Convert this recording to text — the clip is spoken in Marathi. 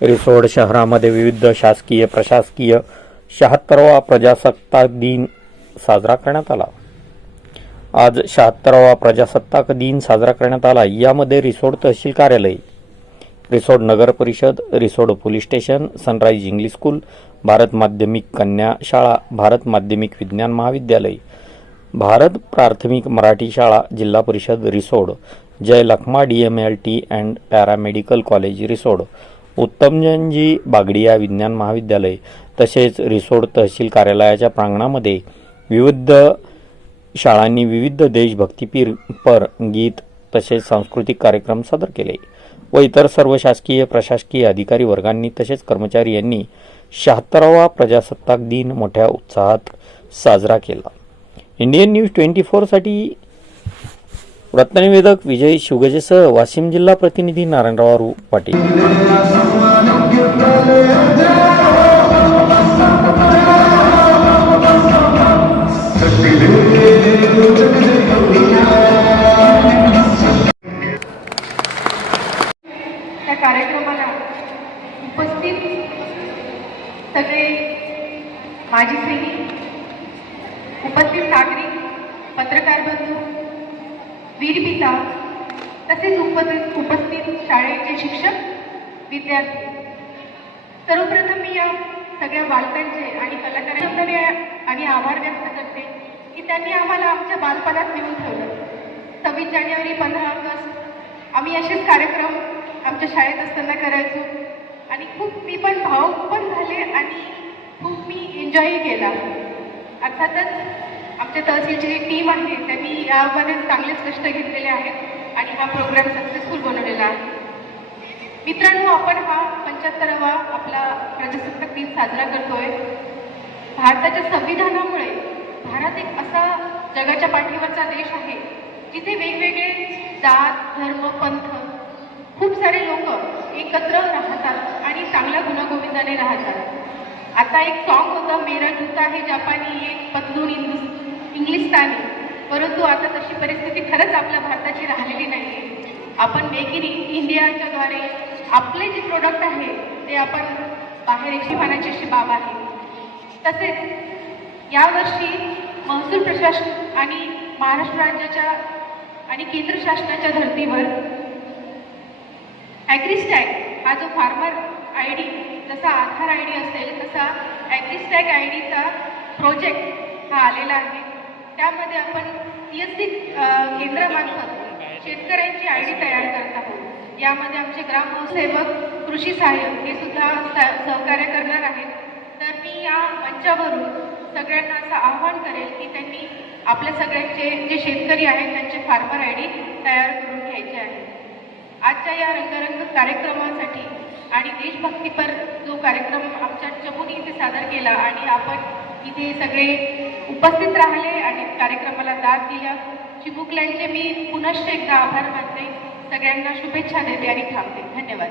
रिसोड शहरामध्ये विविध शासकीय प्रशासकीय शहात्तरावा प्रजासत्ताक दिन साजरा करण्यात आला. आज शहात्तरावा प्रजासत्ताक दिन साजरा करण्यात आला. यामध्ये रिसोड तहसील कार्यालय रिसोड नगर परिषद Risod police station sunrise English school Bharat माध्यमिक कन्या शाळा भारत माध्यमिक विज्ञान महाविद्यालय भारत प्राथमिक मराठी शाळा जिल्हा परिषद Risod Jai Lakhma D M L T and paramedical college Risod Uttamjanji Bagadiya विज्ञान महाविद्यालय तसेच रिसोड तहसील कार्यालयाच्या प्रांगणामध्ये विविध शाळांनी विविध देशभक्तीपीर पर गीत तसेच सांस्कृतिक कार्यक्रम सादर केले व इतर सर्व शासकीय प्रशासकीय अधिकारी वर्गांनी तसेच कर्मचारी यांनी शहात्तरावा प्रजासत्ताक दिन मोठ्या उत्साहात साजरा केला. इंडियन न्यूज ट्वेंटी फोरसाठी वृत्तनिवेदक विजय शिवगजेसह वाशिम जिल्हा प्रतिनिधी नारायणराव पाटील. कार्यक्रमाला उपस्थित सगळे माजी सैनिक उपस्थित नागरिक पत्रकार बंधू वीरपिता तसेच उपस्थित उपस्थित शाळेचे शिक्षक विद्यार्थी. सर्वप्रथम मी या सगळ्या बालकांचे आणि कलाकारांचे आणि आभार व्यक्त करते की त्यांनी आम्हाला आमच्या बालपणात नेऊन ठेवलं. सव्वीस जानेवारी पंधरा ऑगस्ट आम्ही असेच कार्यक्रम आमच्या शाळेत असताना करायचो. आणि खूप मी पण भावुक पण झाले आणि खूप मी एन्जॉय केला. अर्थातच आमच्या तहसीलची जी टीम आहे त्यांनी यामध्ये चांगलेच कष्ट घेतलेले आहेत आणि हा प्रोग्राम सक्सेसफुल बनवलेला आहे. मित्रांनो आपण हा पंच्याहत्तरावा आपला प्रजासत्ताक दिन साजरा करतोय. भारताच्या संविधानामुळे भारत एक असा जगाच्या पाठीवरचा देश आहे जिथे वेगवेगळे जात धर्म पंथ खूप सारे लोक एकत्र राहतात आणि चांगल्या गुणागोविंदाने राहतात. आता एक सॉन्ग होतं मेरा जूता हे जापानी एक पतलून इंग्लिश इंग्लिशतानी परंतु आता तशी परिस्थिती खरंच आपल्या भारताची राहिलेली नाही आपण मेक इन इंडियाच्या द्वारे आपले जे प्रोडक्ट आहे ते आपण बाहेर एकशे मानाची अशी बाब आहे. तसेच यावर्षी महसूल प्रशासन आणि महाराष्ट्र राज्याच्या आणि केंद्र शासनाच्या धर्तीवर ॲग्रिस्टॅग हा जो फार्मर आय डी जसा आधार आय डी असेल तसा ॲग्रिस्टॅग आय डीचा प्रोजेक्ट हा आलेला आहे. त्यामध्ये आपण सी एस सी केंद्रामार्फत शेतकऱ्यांची आय डी तयार करत आहोत. यामध्ये आमचे ग्रामसेवक कृषी सहाय्यक हे सुद्धा सहकार्य करणार आहेत. तर मी या मंचावरून सगळ्यांना असं आव्हान करेल की त्यांनी आपल्या सगळ्यांचे जे शेतकरी आहेत त्यांचे फार्मर आय डी तयार करून घ्यायचे आहे आजच्या या रंगरंग कार्यक्रमासाठी आणि देशभक्तीपर जो कार्यक्रम आमच्या चमून इथे सादर केला आणि आपण इथे सगळे उपस्थित राहिले आणि कार्यक्रमाला दाद दिला. चिमुकल्यांचे मी पुनश्च एकदा आभार मानते. सगळ्यांना शुभेच्छा देते आणि थांबते. धन्यवाद.